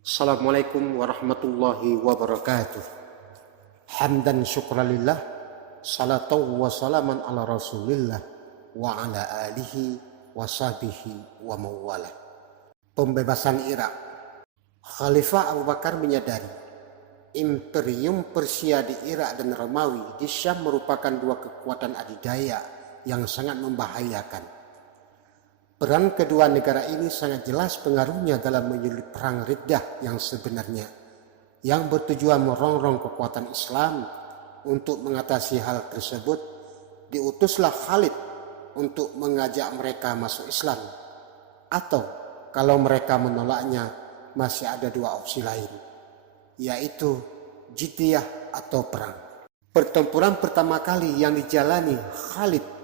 Assalamualaikum warahmatullahi wabarakatuh. Hamdan syukralillah, salatu wa salaman ala rasulillah wa ala alihi wa sahbihi wa mawalah. Pembebasan Irak. Khalifah Abu Bakar menyadari Imperium Persia di Irak dan Romawi di Syam merupakan dua kekuatan adidaya yang sangat membahayakan. Peran kedua negara ini sangat jelas pengaruhnya dalam menyulut perang Riddah yang sebenarnya, yang bertujuan merongrong kekuatan Islam. Untuk mengatasi hal tersebut, diutuslah Khalid untuk mengajak mereka masuk Islam. Atau kalau mereka menolaknya, masih ada dua opsi lain, yaitu jidyah atau perang. Pertempuran pertama kali yang dijalani Khalid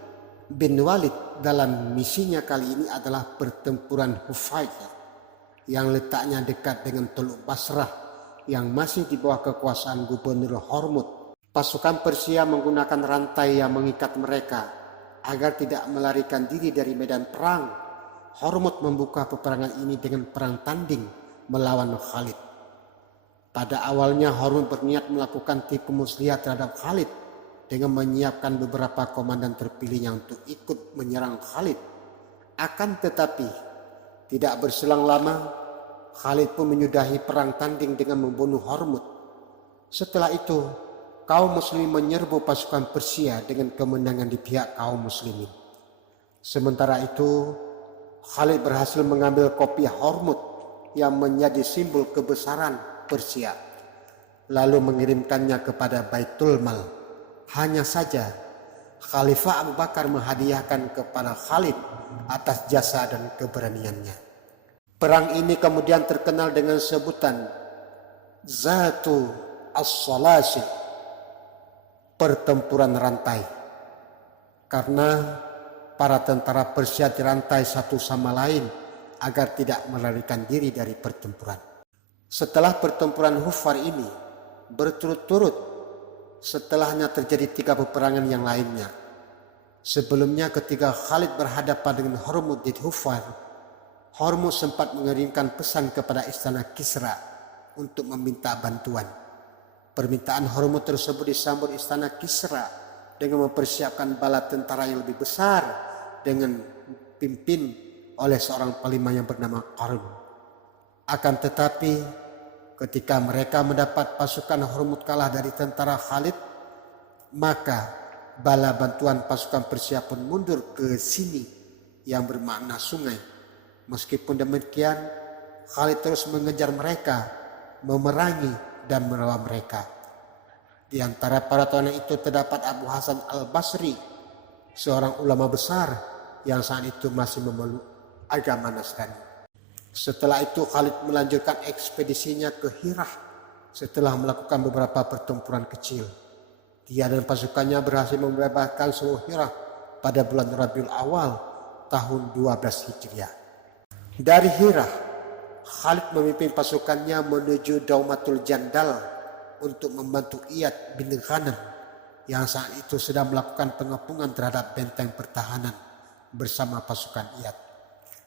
bin Walid dalam misinya kali ini adalah pertempuran Hufayyah yang letaknya dekat dengan Teluk Basrah yang masih di bawah kekuasaan Gubernur Hormuz. Pasukan Persia menggunakan rantai yang mengikat mereka agar tidak melarikan diri dari medan perang. Hormuz membuka peperangan ini dengan perang tanding melawan Khalid. Pada awalnya Hormuz berniat melakukan tipu muslihat terhadap Khalid dengan menyiapkan beberapa komandan terpilihnya untuk ikut menyerang Khalid. Akan tetapi, tidak berselang lama, Khalid pun menyudahi perang tanding dengan membunuh Hormuz. Setelah itu, kaum muslimin menyerbu pasukan Persia dengan kemenangan di pihak kaum muslimin. Sementara itu, Khalid berhasil mengambil kopiah Hormuz yang menjadi simbol kebesaran Persia, lalu mengirimkannya kepada Baitul Mal. Hanya saja Khalifah Abu Bakar menghadiahkan kepada Khalid atas jasa dan keberaniannya. Perang ini kemudian terkenal dengan sebutan Zatu As-Salasi, pertempuran rantai, karena para tentara Persia dirantai satu sama lain agar tidak melarikan diri dari pertempuran. Setelah pertempuran Hufar ini berturut-turut, setelahnya terjadi 3 peperangan yang lainnya. Sebelumnya ketika Khalid berhadapan dengan Hormuz di Hufar, Hormuz sempat mengirimkan pesan kepada istana Kisra untuk meminta bantuan. Permintaan Hormuz tersebut disambut istana Kisra dengan mempersiapkan bala tentara yang lebih besar dengan dipimpin oleh seorang panglima yang bernama Qarn. Akan tetapi ketika mereka mendapat pasukan Hormuz kalah dari tentara Khalid, maka bala bantuan pasukan Persia pun mundur ke sini yang bermakna sungai. Meskipun demikian, Khalid terus mengejar mereka, memerangi dan melawan mereka. Di antara para tawanan itu terdapat Abu Hasan al-Basri, seorang ulama besar yang saat itu masih memeluk agama Nasrani. Setelah itu Khalid melanjutkan ekspedisinya ke Hirah setelah melakukan beberapa pertempuran kecil. Dia dan pasukannya berhasil membebaskan seluruh Hirah pada bulan Rabiul Awal tahun 12 Hijriah. Dari Hirah, Khalid memimpin pasukannya menuju Daumatul Jandal untuk membantu Iyad bin Ghanam yang saat itu sedang melakukan pengepungan terhadap benteng pertahanan bersama pasukan Iyad.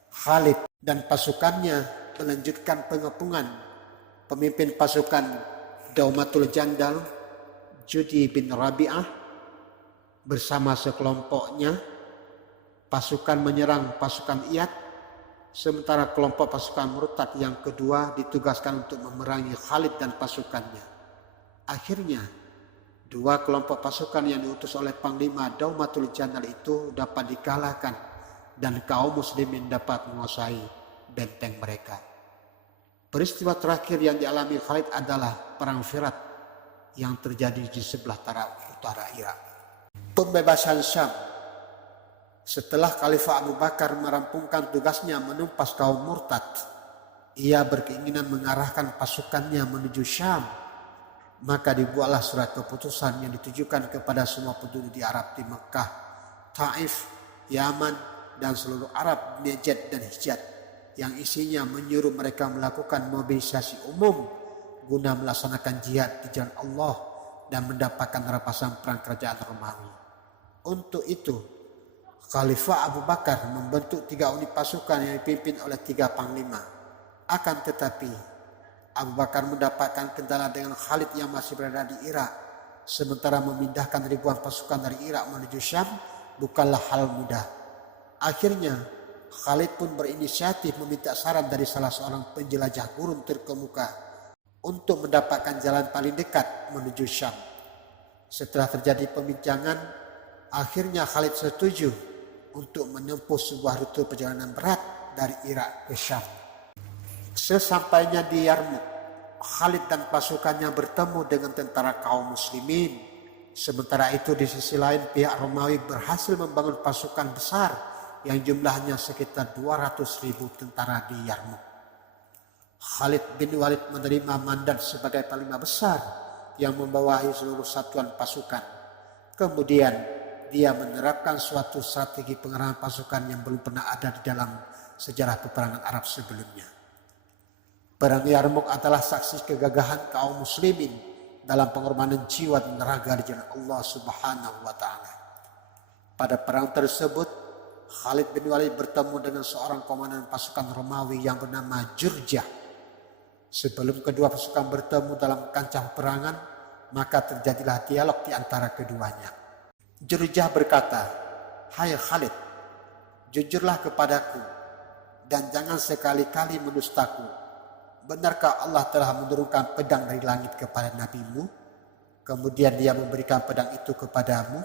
Khalid dan pasukannya melanjutkan pengepungan. Pemimpin pasukan Daumatul Jandal, Judi bin Rabi'ah, bersama sekelompoknya pasukan menyerang pasukan Iyad, sementara kelompok pasukan murtad yang kedua ditugaskan untuk memerangi Khalid dan pasukannya. Akhirnya, 2 kelompok pasukan yang diutus oleh Panglima Daumatul Jandal itu dapat dikalahkan dan kaum muslimin dapat menguasai benteng mereka. Peristiwa terakhir yang dialami Khalid adalah Perang Firat yang terjadi di sebelah utara Irak. Pembebasan Syam. Setelah Khalifah Abu Bakar merampungkan tugasnya menumpas kaum murtad, ia berkeinginan mengarahkan pasukannya menuju Syam. Maka dibuatlah surat keputusan yang ditujukan kepada semua penduduk di Arab di Mekah, Taif, Yaman, dan seluruh Arab, Najd dan Hijaz, yang isinya menyuruh mereka melakukan mobilisasi umum guna melaksanakan jihad di jalan Allah dan mendapatkan rampasan perang kerajaan Romawi. Untuk itu, Khalifah Abu Bakar membentuk 3 unit pasukan yang dipimpin oleh 3 panglima. Akan tetapi, Abu Bakar mendapatkan kendala dengan Khalid yang masih berada di Irak, sementara memindahkan ribuan pasukan dari Irak menuju Syam bukanlah hal mudah. Akhirnya Khalid pun berinisiatif meminta saran dari salah seorang penjelajah gurun terkemuka untuk mendapatkan jalan paling dekat menuju Syam. Setelah terjadi pembincangan, akhirnya Khalid setuju untuk menempuh sebuah rute perjalanan berat dari Irak ke Syam. Sesampainya di Yarmouk, Khalid dan pasukannya bertemu dengan tentara kaum muslimin. Sementara itu di sisi lain pihak Romawi berhasil membangun pasukan besar yang jumlahnya sekitar 200.000 tentara di Yarmouk. Khalid bin Walid menerima mandat sebagai panglima besar yang membawahi seluruh satuan pasukan. Kemudian dia menerapkan suatu strategi pengerahan pasukan yang belum pernah ada di dalam sejarah peperangan Arab sebelumnya. Perang Yarmouk adalah saksi kegagahan kaum muslimin dalam pengorbanan jiwa dan raga di jalan Allah Subhanahu wa taala. Pada perang tersebut, Khalid bin Walid bertemu dengan seorang komandan pasukan Romawi yang bernama Jurjah. Sebelum kedua pasukan bertemu dalam kancah perangan, maka terjadilah dialog di antara keduanya. Jurjah berkata, "Hai Khalid, jujurlah kepadaku dan jangan sekali-kali mendustaku. Benarkah Allah telah menurunkan pedang dari langit kepada nabimu? Kemudian dia memberikan pedang itu kepadamu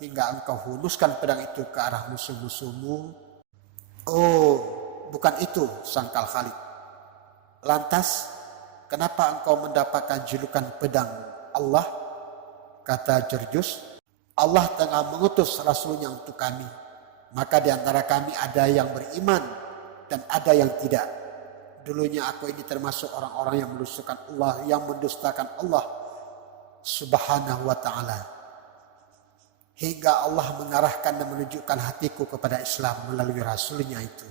hingga engkau hunuskan pedang itu ke arah musuh-musuhmu?" "Oh, bukan itu," sangkal Khalid. "Lantas, kenapa engkau mendapatkan julukan pedang Allah?" Kata Jurjus, "Allah tengah mengutus Rasulnya untuk kami. Maka di antara kami ada yang beriman dan ada yang tidak. Dulunya aku ini termasuk orang-orang yang mendustakan Allah Subhanahu wa ta'ala. Hingga Allah mengarahkan dan menunjukkan hatiku kepada Islam melalui Rasulnya itu.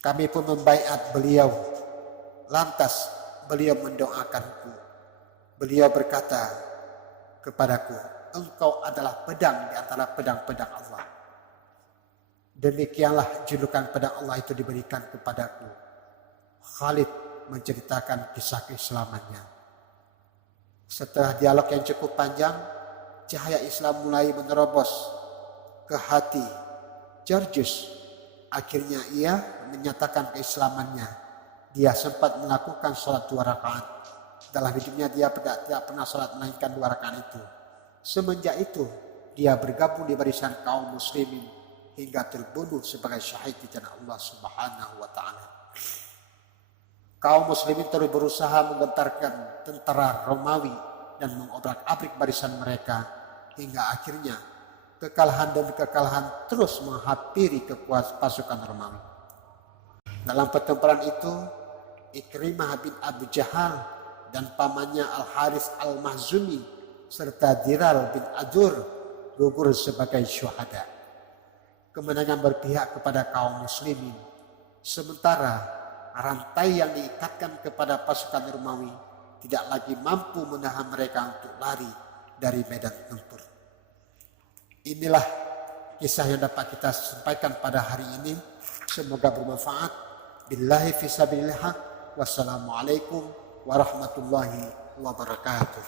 Kami pun membaiat beliau. Lantas beliau mendoakanku. Beliau berkata kepadaku, engkau adalah pedang di antara pedang-pedang Allah. Demikianlah julukan pedang Allah itu diberikan kepadaku." Khalid menceritakan kisah keislamannya. Setelah dialog yang cukup panjang, cahaya Islam mulai menerobos ke hati Jurjus. Akhirnya ia menyatakan keislamannya. Dia sempat melakukan sholat 2 rakaat. Dalam hidupnya dia tidak pernah sholat melainkan 2 rakaat itu. Semenjak itu dia bergabung di barisan kaum muslimin hingga terbunuh sebagai syahid di jalan Allah Subhanahu wa ta'ala. Kaum muslimin terus berusaha menggentarkan tentara Romawi dan mengobrak-abrik barisan mereka hingga akhirnya kekalahan demi kekalahan terus menghampiri kekuatan pasukan Romawi. Dalam pertempuran itu, Ikrimah bin Abu Jahal dan pamannya Al-Harith Al-Mahzumi serta Diral bin Adur gugur sebagai syuhada. Kemenangan berpihak kepada kaum muslimin, sementara rantai yang diikatkan kepada pasukan Romawi tidak lagi mampu menahan mereka untuk lari dari medan tempur. Inilah kisah yang dapat kita sampaikan pada hari ini. Semoga bermanfaat. Billahi fisabilillah. Wassalamualaikum warahmatullahi wabarakatuh.